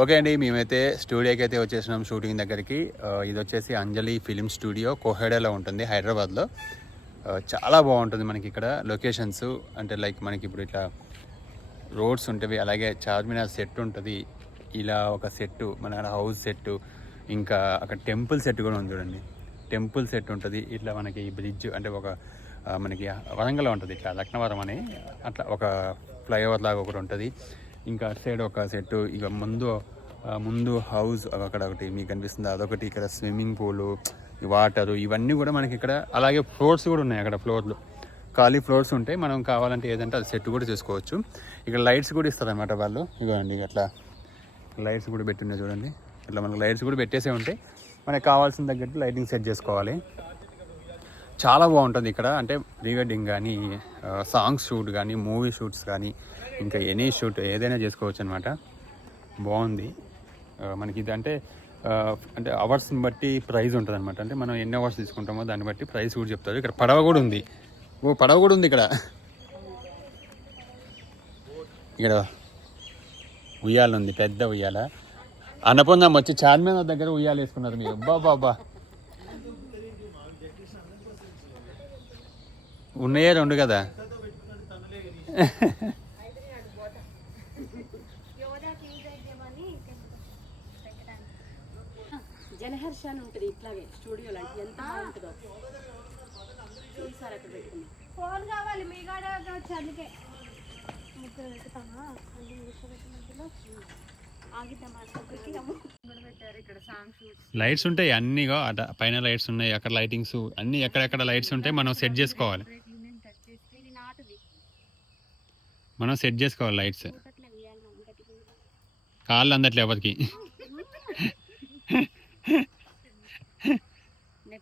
Okay అండి మేమైతే స్టూడియోకి అయితే వచ్చేసినాం షూటింగ్ దగ్గరికి. ఇది వచ్చేసి అంజలి ఫిలిం స్టూడియో కోహెడలో ఉంటుంది హైదరాబాద్లో. చాలా బాగుంటుంది మనకి ఇక్కడ లొకేషన్స్. అంటే లైక్ మనకి ఇప్పుడు ఇట్లా రోడ్స్ ఉంటవి అలాగే చార్మినార్ సెట్ ఉంటుంది. ఇలా ఒక సెట్టు మన హౌస్ సెట్టు ఇంకా అక్కడ టెంపుల్ సెట్ కూడా ఉంది చూడండి. టెంపుల్ సెట్ ఉంటుంది ఇట్లా మనకి బ్రిడ్జ్ అంటే ఒక మనకి వరంగల్ ఉంటుంది ఇట్లా లక్నవరం అని. అట్లా ఒక ఫ్లైఓవర్ లాగా ఒకటి ఉంటుంది. ఇంకా అటు సైడ్ ఒక సెట్ ఇక ముందు ముందు హౌస్ అక్కడ ఒకటి మీకు కనిపిస్తుంది అదొకటి ఇక్కడ స్విమ్మింగ్ పూలు వాటరు ఇవన్నీ కూడా మనకి ఇక్కడ అలాగే ఫ్లోర్స్ కూడా ఉన్నాయి అక్కడ ఫ్లోర్లు. ఖాళీ ఫ్లోర్స్ ఉంటాయి మనం కావాలంటే ఏదంటే అది సెట్ కూడా చేసుకోవచ్చు. ఇక్కడ లైట్స్ కూడా ఇస్తారన్నమాట వాళ్ళు. ఇదిగోండి అట్లా లైట్స్ కూడా పెట్టినాయి చూడండి. ఇట్లా మనకు లైట్స్ కూడా పెట్టేసే ఉంటాయి మనకు కావాల్సిన తగ్గట్టు లైటింగ్ సెట్ చేసుకోవాలి. చాలా బాగుంటుంది ఇక్కడ. అంటే ప్రీ వెడ్డింగ్ కానీ సాంగ్స్ షూట్ కానీ మూవీ షూట్స్ కానీ ఇంకా ఎనీ షూట్ ఏదైనా చేసుకోవచ్చు అనమాట బాగుంది మనకి ఇది అంటే అంటే అవర్స్ని బట్టి ప్రైస్ ఉంటుంది అనమాట అంటే మనం ఎన్ని అవర్స్ తీసుకుంటామో దాన్ని బట్టి ప్రైస్ కూడా చెప్తారు. ఇక్కడ పడవ కూడా ఉంది. ఓ పడవ కూడా ఉంది ఇక్కడ. ఇక్కడ ఉయ్యాల ఉంది పెద్ద ఉయ్యాల. అన్నపూర్ణమ్మ వచ్చి చార్మినార్ దగ్గర ఉయ్యాలు వేసుకున్నారు మీరు. బా బాబా ఉన్నాయే రెండు కదా? జనహర్ష అని ఉంటుంది ఇట్లాగే స్టూడియోలో అంటే ఎంత బాగుంటుందో. ఈసారి అక్కడ పెట్టుకున్నాం ఫోన్ కావాలి మీ కాడ వచ్చి అందుకే. ముగ్గురు పెట్టుతామా లైట్స్ ఉంటాయి అన్నీ పైన లైట్స్ ఉన్నాయి అక్కడ లైటింగ్స్ అన్ని ఎక్కడెక్కడ లైట్స్ ఉంటాయి మనం సెట్ చేసుకోవాలి. మనం సెట్ చేసుకోవాలి లైట్స్. కాళ్ళు అందట్లే ఎవరికి నెట్టమ్మా అన్న మనం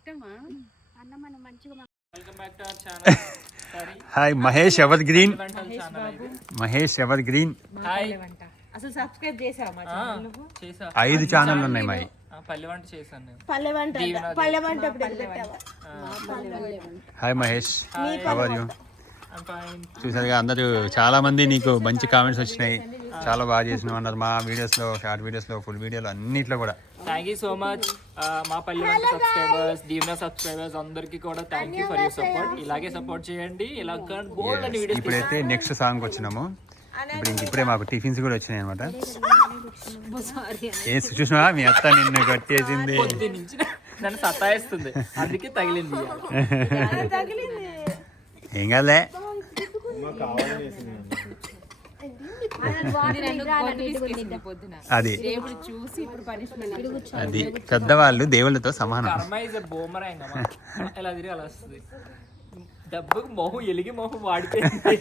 మంచిగా welcome back to our channel sorry hi Mahesh evergreen channel Mahesh evergreen అసలు సబ్స్క్రైబ్ చేసావా ఛానల్ ఐదు ఛానళ్ళు ఉన్నాయి మావి ఆ, పల్లి వంట చేశాను నేను. పల్లె వంట దీవెన పల్లె వంట ఎప్పుడు పెట్టావా? Hi Mahesh ever you. చూసారుగా అందరూ చాలా మంది నీకు మంచి కామెంట్స్ వచ్చినాయి. చాలా బాగా చేసినావు అన్నారు మా వీడియోస్లో షార్ట్ వీడియోస్లో ఫుల్ వీడియోలో అన్నిట్లో కూడా. థ్యాంక్ యూ సో మచ్ మా పల్లి సబ్స్క్రైబర్స్ దీవెన సబ్స్క్రైబర్స్ అందరికీ కూడా thank you for your support ఇలాగే సపోర్ట్ చేయండి. ఇలా బోల్డ్ అని వీడియోస్ ఇప్పుడైతే నెక్స్ట్ సాంగ్ వచ్చినాము. ఇప్పుడు ఇప్పుడే మాకు టిఫిన్స్ కూడా వచ్చినాయి అనమాట ఏ చూసినా మీ అత్త నిన్ను కట్టేసింది. నన్ను సతాయిస్తుంది. అందుకే తగిలింది. ఏం కాదులే. అది. దేవుడు చూసి ఇప్పుడు పనిష్మెంట్ అది. పెద్దవాళ్ళు దేవుళ్ళతో సమానం. కర్మ ఇస్ ఎ బూమరాంగ్ అమ్మా. ఇలా తిరిగి అలా వస్తుంది? దెబ్బకు మొహం ఎలిగి మొహం వాడిపోయింది.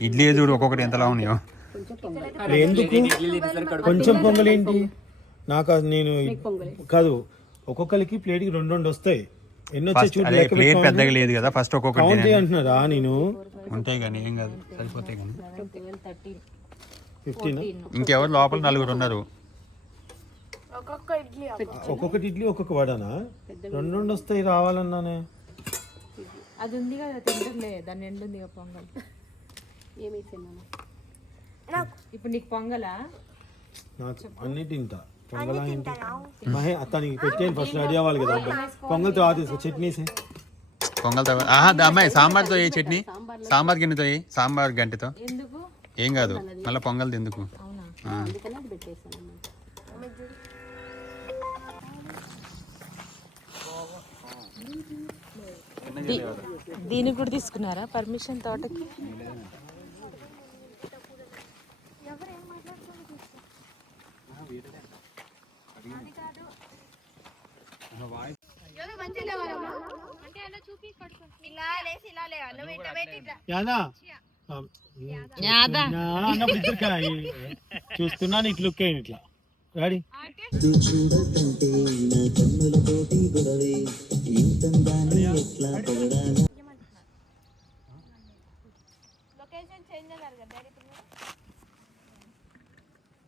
ఇడ్లీ? చూడు ఒక్కొక్కటి ఎంతలా ఉన్నాయో. ఎందుకు? కొంచెం పొంగల్. ఏంటి నాకు అది నేను కాదు. ఒక్కొక్కరికి ప్లేట్కి రెండు రెండు వస్తాయి. ఎన్ని వచ్చాయి ఫస్ట్ చూడు అదే లెక్క ప్లేట్ పెద్దగా లేదు కదా ఫస్ట్ ఒక్కొక్కటి కౌంట్. అంటున్నారా నేను? ఉంటాయి కానీ ఏం కాదు సరిపోతాయి కానీ. ఫిఫ్టీన్ ఇంకెవరు? లోపల నలుగురు ఉన్నారు. ఒక్కొక్క ఇడ్లీ ఒక్కొక్కటి ఇడ్లీ ఒక్కొక్క వడనా? రెండు రెండు వస్తాయి రావాలన్నానే. అది ఉంది కదా తింటలే దాని ఎండు ఉంది కదా పొంగల్. ఏమేసాను ఇప్పుడు నీకు పొంగలా? నాకు అన్ని తింటా. పొంగల్ ఏంటి? మహే అతనికి పెట్టేయండి ఫస్ట్ రెడీ అవ్వాలి కదా అబ్బాయి పొంగల్ తర్వాత తీసుకో చట్నీస్. పొంగల్ తవ ఆహా దా అమ్మాయి సాంబార్తో ఏ చట్నీ? సాంబార్ గిన్నెతో ఏ? సాంబార్ గంటతో? ఎందుకు? ఏం కాదు. మళ్ళీ పొంగల్ ఎందుకు? దీనికి కూడా తీసుకున్నారా? పర్మిషన్ తోటకి అంటే అలా చూపి ఇలా లేసి ఇలా లే నువ్వు ఇట్లా పెట్టి ఇట్లా యాదా యాదా అన్నప్పుడు ఇద్దరు కాయి. చూస్తున్నా నీకు లుక్ అయ్యింది ఇట్లా? రెడీ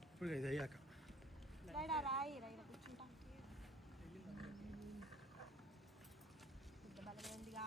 ఇప్పుడు అయ్యాక రైడా రాయి రైడా కూర్చుంటా బలమైందిగా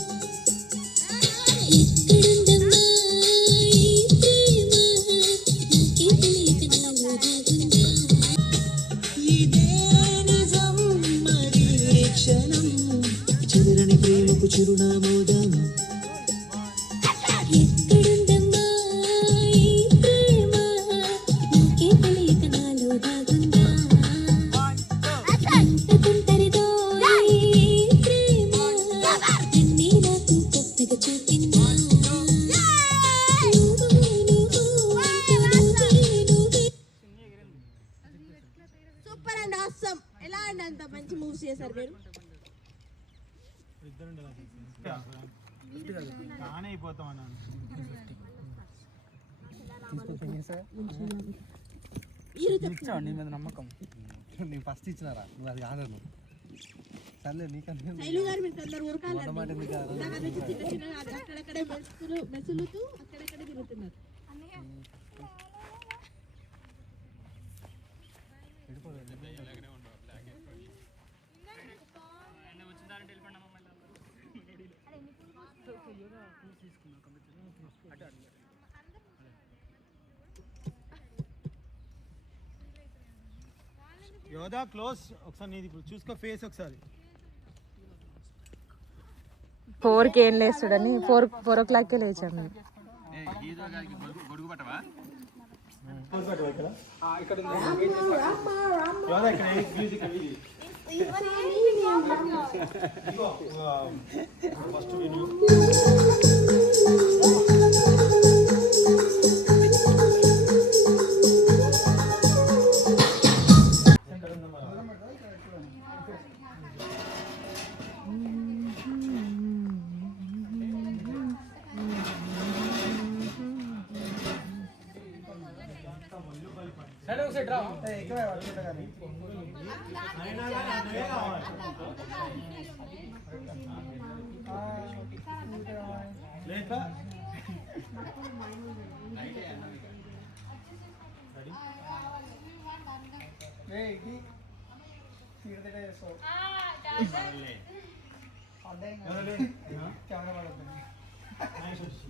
కానే అయిపోతాం అన్నాను ఇచ్చావు నీ మీద నమ్మకం నేను ఫస్ట్ ఇచ్చినారా నువ్వు అది కాదను సర్లే నీకన్నా శైలు గారు అక్కడక్కడే మెసులు మెసులుతూ అక్కడక్కడే తిరుగుతున్నారు యోధా క్లోజ్ ఒకసారి నీది ఇప్పుడు చూసుకో ఫేస్ ఒకసారి. ఫోర్కి ఏం లేస్తాడని ఫోర్ ఫోర్ ఓ క్లాక్కే లేచాం మేము. Hero వీడియో లేక ఇలా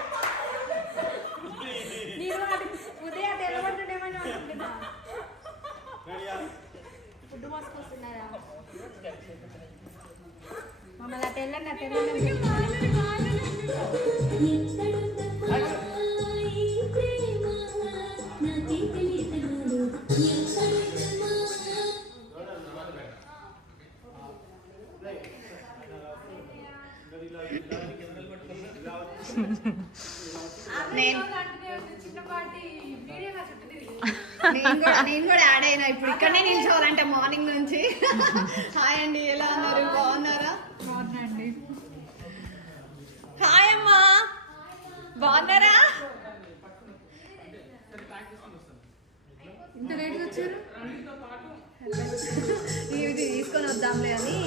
ఎక్కడుందమ్మా నేను కూడా నేను కూడా యాడ్ అయినా ఇప్పుడు ఇక్కడనే నిల్చోవాలంటే మార్నింగ్ నుంచి హాయ్ అండి ఎలా ఉన్నారు బాగున్నారా హాయ్ అమ్మా బాగున్నారా? ఇంత లేట్గా వచ్చారు? ఇది తీసుకొని వద్దాంలే అని.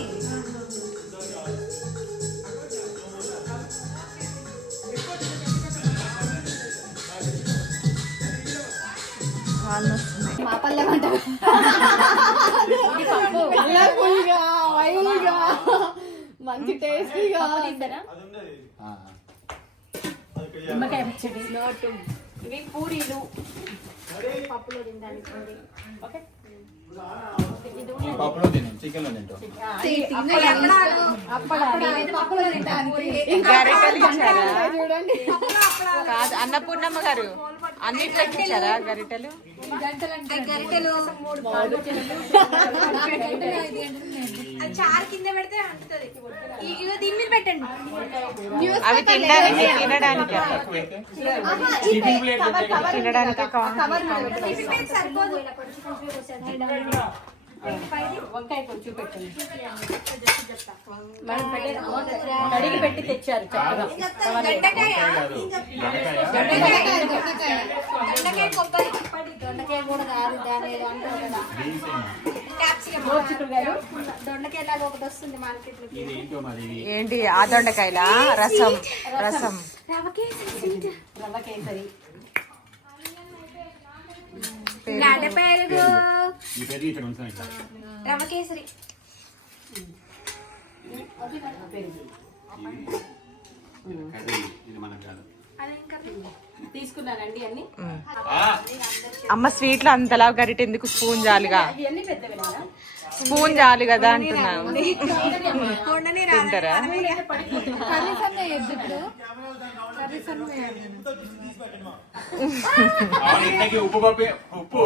మా పల్లె వంట. మంచి టేస్టీగా. నిమ్మకాయ పచ్చడి. నోటు ఇవి పూరీలు. పప్పులో తినడానికి. ఓకే. పప్పులో తిను చికెన్లో తింటాం గరిటెలు ఇచ్చారా కాదు అన్నపూర్ణమ్మ గారు అన్నిట్లకి ఇచ్చారా గరిటెలు? చారు కింద పెడితే అంటుతుంది. దీని మీద పెట్టండి. అవి తినడానికి తినడానికి తినడానికి టిఫిన్ ప్లేట్ సరిపోదు. వంకాయ కొంచెం పెట్టండి మేడం పెట్టే కడిగి పెట్టి తెచ్చారు దొండకాయ కూడా కాదు దాని అంటారు కదా. ఏంటి ఆ దొండకాయల? రసం. రసం. రవ్వ కేసరి రవ్వ కేసరి ఇది మనకు కాదు. అన్ని. అమ్మ స్వీట్లు అంతలా గరిటె ఎందుకు స్పూన్ జాలిగా. స్పూన్ జాలి కదా అంటున్నాను తింటారా? చెప్పడానికి.